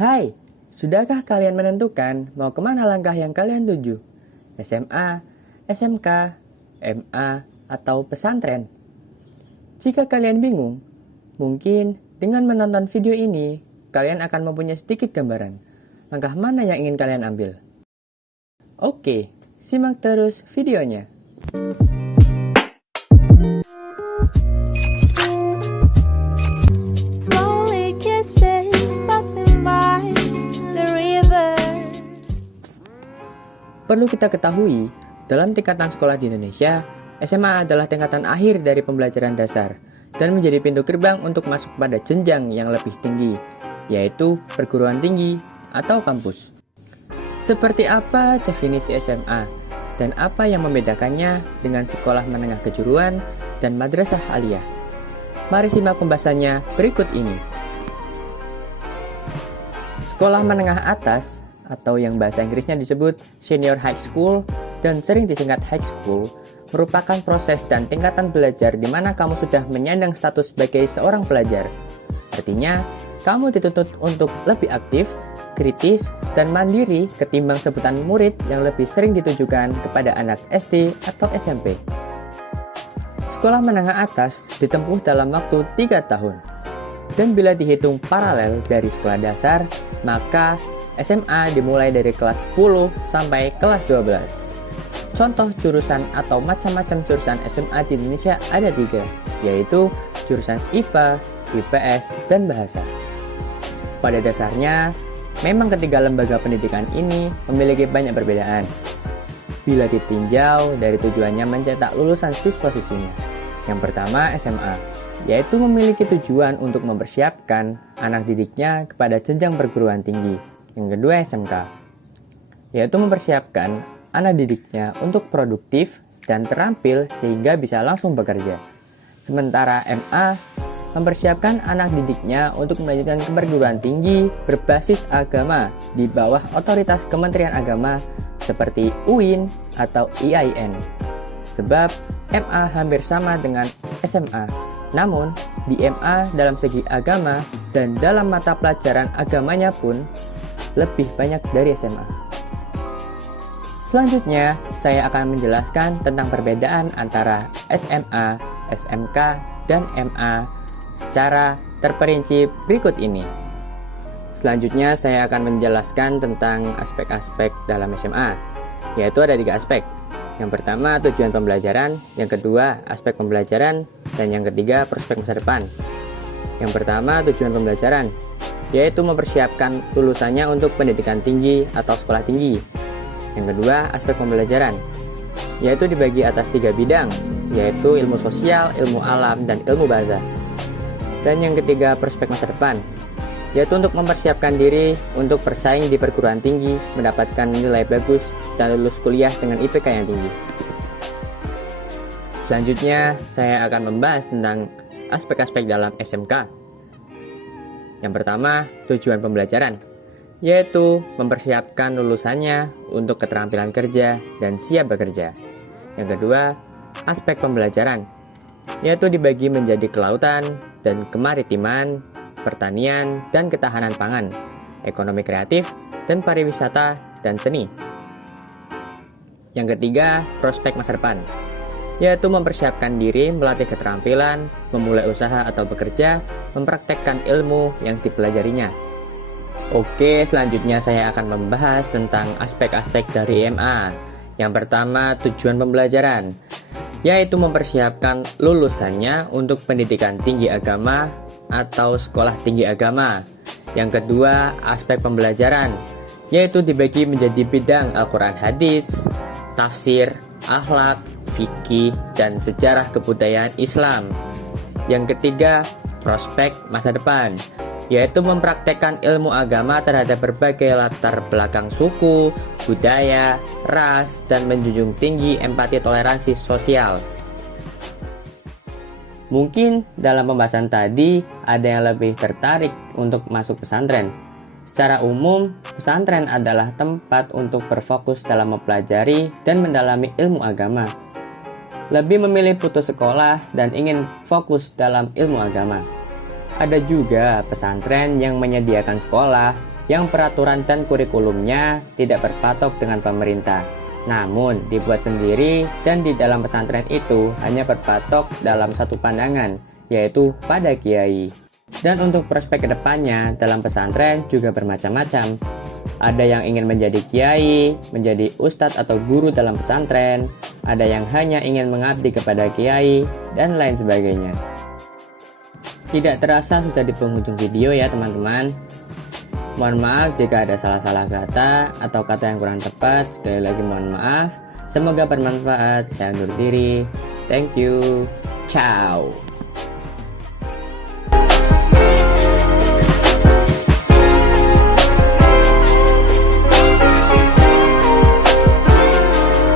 Hai, sudahkah kalian menentukan mau kemana langkah yang kalian tuju? SMA, SMK, MA, atau pesantren? Jika kalian bingung, mungkin dengan menonton video ini, kalian akan mempunyai sedikit gambaran langkah mana yang ingin kalian ambil. Oke, simak terus videonya. Perlu kita ketahui, dalam tingkatan sekolah di Indonesia, SMA adalah tingkatan akhir dari pembelajaran dasar dan menjadi pintu gerbang untuk masuk pada jenjang yang lebih tinggi, yaitu perguruan tinggi atau kampus. Seperti apa definisi SMA dan apa yang membedakannya dengan sekolah menengah kejuruan dan madrasah aliyah? Mari simak pembahasannya berikut ini. Sekolah menengah atas atau yang bahasa Inggrisnya disebut senior high school dan sering disingkat high school, merupakan proses dan tingkatan belajar di mana kamu sudah menyandang status sebagai seorang pelajar. Artinya, kamu dituntut untuk lebih aktif, kritis, dan mandiri ketimbang sebutan murid yang lebih sering ditujukan kepada anak SD atau SMP. Sekolah menengah atas ditempuh dalam waktu 3 tahun. Dan bila dihitung paralel dari sekolah dasar, maka SMA dimulai dari kelas 10 sampai kelas 12. Contoh jurusan atau macam-macam jurusan SMA di Indonesia ada 3, yaitu jurusan IPA, IPS, dan Bahasa. Pada dasarnya, memang ketiga lembaga pendidikan ini memiliki banyak perbedaan bila ditinjau dari tujuannya mencetak lulusan siswa-siswinya. Yang pertama, SMA, yaitu memiliki tujuan untuk mempersiapkan anak didiknya kepada jenjang perguruan tinggi. Yang kedua, SMK, yaitu mempersiapkan anak didiknya untuk produktif dan terampil sehingga bisa langsung bekerja. Sementara MA mempersiapkan anak didiknya untuk melanjutkan ke perguruan tinggi berbasis agama di bawah otoritas Kementerian Agama seperti UIN atau IAIN. Sebab MA hampir sama dengan SMA, namun di MA dalam segi agama dan dalam mata pelajaran agamanya pun lebih banyak dari SMA. Selanjutnya, saya akan menjelaskan tentang perbedaan antara SMA, SMK, dan MA secara terperinci berikut ini. Selanjutnya, saya akan menjelaskan tentang aspek-aspek dalam SMA, yaitu ada 3 aspek. Yang pertama, tujuan pembelajaran, yang kedua, aspek pembelajaran, dan yang ketiga, prospek masa depan. Yang pertama, tujuan pembelajaran, yaitu mempersiapkan lulusannya untuk pendidikan tinggi atau sekolah tinggi. Yang kedua, aspek pembelajaran, yaitu dibagi atas 3 bidang, yaitu ilmu sosial, ilmu alam, dan ilmu bahasa. Dan yang ketiga, prospek masa depan, yaitu untuk mempersiapkan diri untuk bersaing di perguruan tinggi, mendapatkan nilai bagus, dan lulus kuliah dengan IPK yang tinggi. Selanjutnya, saya akan membahas tentang aspek-aspek dalam SMK. Yang pertama, tujuan pembelajaran, yaitu mempersiapkan lulusannya untuk keterampilan kerja dan siap bekerja. Yang kedua, aspek pembelajaran, yaitu dibagi menjadi kelautan dan kemaritiman, pertanian dan ketahanan pangan, ekonomi kreatif dan pariwisata dan seni. Yang ketiga, prospek masa depan, yaitu mempersiapkan diri melatih keterampilan, memulai usaha atau bekerja, mempraktekkan ilmu yang dipelajarinya. Oke, selanjutnya saya akan membahas tentang aspek-aspek dari MA. Yang pertama, tujuan pembelajaran, yaitu mempersiapkan lulusannya untuk pendidikan tinggi agama atau sekolah tinggi agama. Yang kedua, aspek pembelajaran, yaitu dibagi menjadi bidang Al-Quran hadits, tafsir, akhlak, fikih, dan sejarah kebudayaan Islam. Yang ketiga, prospek masa depan, yaitu mempraktekkan ilmu agama terhadap berbagai latar belakang suku, budaya, ras, dan menjunjung tinggi empati toleransi sosial. Mungkin dalam pembahasan tadi ada yang lebih tertarik untuk masuk pesantren. Secara umum, pesantren adalah tempat untuk berfokus dalam mempelajari dan mendalami ilmu agama. Lebih memilih putus sekolah dan ingin fokus dalam ilmu agama. Ada juga pesantren yang menyediakan sekolah yang peraturan dan kurikulumnya tidak berpatok dengan pemerintah, namun dibuat sendiri dan di dalam pesantren itu hanya berpatok dalam satu pandangan, yaitu pada kiai. Dan untuk prospek kedepannya dalam pesantren juga bermacam-macam. Ada yang ingin menjadi kiai, menjadi ustadz atau guru dalam pesantren, ada yang hanya ingin mengabdi kepada kiai, dan lain sebagainya. Tidak terasa sudah di penghujung video ya teman-teman. Mohon maaf jika ada salah-salah kata atau kata yang kurang tepat. Sekali lagi mohon maaf. Semoga bermanfaat. Saya undur diri. Thank you. Ciao.